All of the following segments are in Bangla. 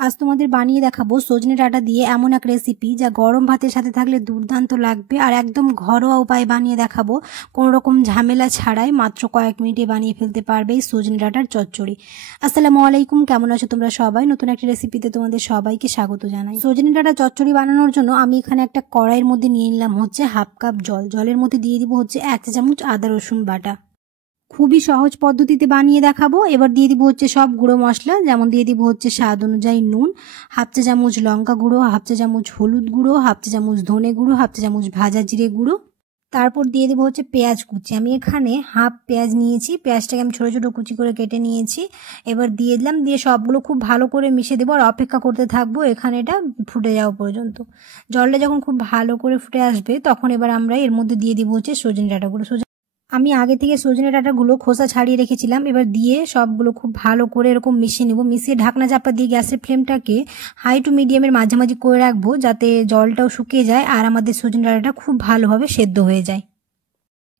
আজ তোমাদের বানিয়ে দেখাবো সজনে ডাঁটা দিয়ে এমন এক রেসিপি যা গরম ভাতের সাথে থাকলে দুর্দান্ত লাগবে। আর একদম ঘরোয়া উপায়ে বানিয়ে দেখাবো, কোনো রকম ঝামেলা ছাড়াই মাত্র কয়েক মিনিটে বানিয়ে ফেলতে পারবে এই সজনে ডাঁটার চচ্চড়ি। আসসালামু আলাইকুম, কেমন আছো তোমরা সবাই? নতুন একটা রেসিপিতে তোমাদের সবাইকে স্বাগত জানাই। সজনে ডাঁটা চচ্চড়ি বানানোর জন্য আমি এখানে একটা কড়াইয়ের মধ্যে নিয়ে নিলাম হচ্ছে হাফ কাপ জল। জলের মধ্যে দিয়ে দিব হচ্ছে 1 চা চামচ আদা রসুন বাটা। খুবই সহজ পদ্ধতিতে বানিয়ে দেখাবো। এবার দিয়ে দিব হচ্ছে সব গুঁড়ো মশলা, যেমন দিয়ে দিব হচ্ছে স্বাদ অনুযায়ী নুন, হাফ চা চামচ লঙ্কা গুঁড়ো, হাফ চা চামচ হলুদ গুঁড়ো, হাফ চা চামচ ধনে গুঁড়ো, হাফ চা চামচ ভাজা জিরে গুঁড়ো। তারপর দিয়ে দেবো হচ্ছে পেঁয়াজ কুচি। আমি এখানে হাফ পেঁয়াজ নিয়েছি, পেঁয়াজটাকে আমি ছোটো ছোটো কুচি করে কেটে নিয়েছি। এবার দিয়ে দিলাম, দিয়ে সবগুলো খুব ভালো করে মিশে দেবো আর অপেক্ষা করতে থাকবো এখানে এটা ফুটে যাওয়া পর্যন্ত। জলটা যখন খুব ভালো করে ফুটে আসবে তখন এবার আমরা এর মধ্যে দিয়ে দিব হচ্ছে সজনে ডাঁটাগুলো। আমি আগে থেকে সজনে ডাঁটাগুলো খোসা ছাড়িয়ে রেখেছিলাম। এবার দিয়ে সবগুলো খুব ভালো করে এরকম মিশিয়ে নেব। মিশিয়ে ঢাকনা চাপা দিয়ে গ্যাসের ফ্লেমটাকে হাই টু মিডিয়ামের মাঝামাঝি করে রাখবো, যাতে জলটাও শুকিয়ে যায় আর আমাদের সজনে ডাঁটাটা খুব ভালোভাবে সেদ্ধ হয়ে যায়।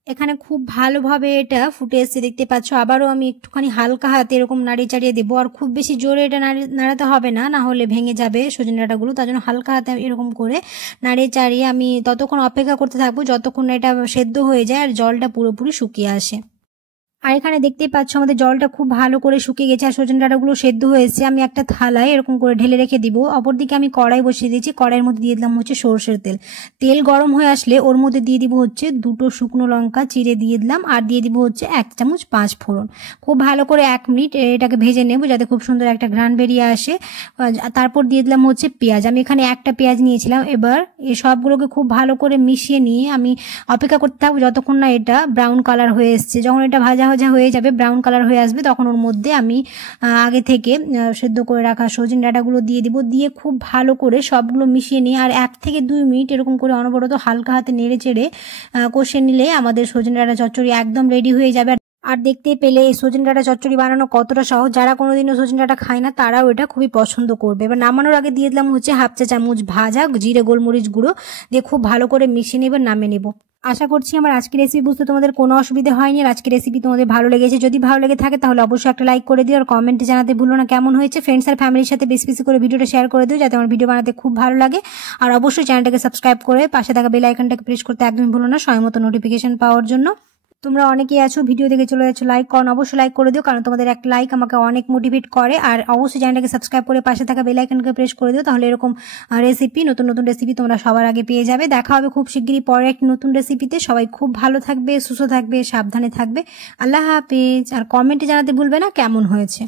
এখানে খুব ভালোভাবে এটা ফুটে এসে দেখতে পাচ্ছ। আবারও আমি একটুখানি হালকা হাতে এরকম নাড়িয়ে চাড়িয়ে দেবো, আর খুব বেশি জোরে এটা নাড়াতে হবে না, না হলে ভেঙে যাবে সজনে ডাঁটাগুলো। তার জন্য হালকা হাতে এরকম করে নাড়িয়ে চাড়িয়ে আমি ততক্ষণ অপেক্ষা করতে থাকবো যতক্ষণ না এটা সেদ্ধ হয়ে যায় আর জলটা পুরোপুরি শুকিয়ে আসে। আর এখানে দেখতেই পাচ্ছ আমাদের জলটা খুব ভালো করে শুকিয়ে গেছে আর সজনে ডাঁটাগুলো সেদ্ধ হয়েছে। আমি একটা থালায় এরকম করে ঢেলে রেখে দিব। অপরদিকে আমি কড়াই বসিয়ে দিয়েছি। কড়াইয়ের মধ্যে দিয়ে দিলাম হচ্ছে সরষের তেল। তেল গরম হয়ে আসলে ওর মধ্যে দিয়ে দিব হচ্ছে 2টো শুকনো লঙ্কা চিড়ে দিয়ে দিলাম, আর দিয়ে দিব হচ্ছে 1 চামচ 5 ফোড়ন। খুব ভালো করে 1 মিনিট এটাকে ভেজে নেব যাতে খুব সুন্দর একটা ঘ্রাণ বেরিয়ে আসে। তারপর দিয়ে দিলাম হচ্ছে পেঁয়াজ। আমি এখানে একটা পেঁয়াজ নিয়েছিলাম। এবার এই সবগুলোকে খুব ভালো করে মিশিয়ে নিয়ে আমি অপেক্ষা করতে থাকবো যতক্ষণ না এটা ব্রাউন কালার হয়ে এসছে। যখন এটা ভাজা ভাজা হয়ে যাবে, ব্রাউন কালার হয়ে আসবে, তখন ওর মধ্যে আমি আগে থেকে সেদ্ধ করে রাখা সজনে ডাঁটাগুলো দিয়ে দিব। দিয়ে খুব ভালো করে সবগুলো মিশিয়ে নিয়ে আর 1 থেকে 2 মিনিট এরকম করে অনবরত হালকা হাতে নেড়ে চেড়ে কষে নিলে আমাদের সজনে ডাঁটা চচ্চড়ি একদম রেডি হয়ে যাবে। আর দেখতে পেলে এই সজনে ডাঁটা চচ্চড়ি বানানো কতটা সহজ। যারা কোনোদিনও সজনে ডাঁটা খায় না তারাও এটা খুবই পছন্দ করবে। এবার নামানোর আগে দিয়ে দিলাম হচ্ছে হাফ চা চামচ ভাজা জিরে গোলমরিচ গুঁড়ো, দিয়ে খুব ভালো করে মিশিয়ে নেব, নামিয়ে নেব। আশা করছি আমার আজকের রেসিপি বুঝতে তোমাদের কোনো অসুবিধা হয়নি। আর আজকের রেসিপি তোমাদের ভালো লেগেছে। যদি ভালো লেগে থাকে তাহলে অবশ্যই একটা লাইক করে দিও আর কমেন্টে জানাতে ভুলো না কেমন হয়েছে। ফ্রেন্ডস আর ফ্যামিলির সাথে বেশি বেশি করে ভিডিওটা শেয়ার করে দিও যাতে আমার ভিডিও বানাতে খুব ভালো লাগে। আর অবশ্যই চ্যানেলটাকে সাবস্ক্রাইব করে পাশে থাকা বেল আইকনটাকে প্রেস করতে একদমই ভুলো না সময় মতো নোটিফিকেশন পাওয়ার জন্য। তোমরা অনেকেই আছো ভিডিও দেখে চলে যাচ্ছ, লাইক করো, অবশ্যই লাইক করে দিও, কারণ তোমাদের একটা লাইক আমাকে অনেক মোটিভেট করে। আর অবশ্যই চ্যানেলটাকে সাবস্ক্রাইব করে পাশে থাকা বেল আইকনকে প্রেস করে দিও, তাহলে এরকম রেসিপি নতুন নতুন রেসিপি তোমরা সবার আগে পেয়ে যাবে। দেখা হবে খুব শিগগিরই পরে একটি নতুন রেসিপিতে। সবাই খুব ভালো থাকবে, সুস্থ থাকবে, সাবধানে থাকবে। আল্লাহ হাফেজ। আর কমেন্টে জানাতে ভুলবে না কেমন হয়েছে।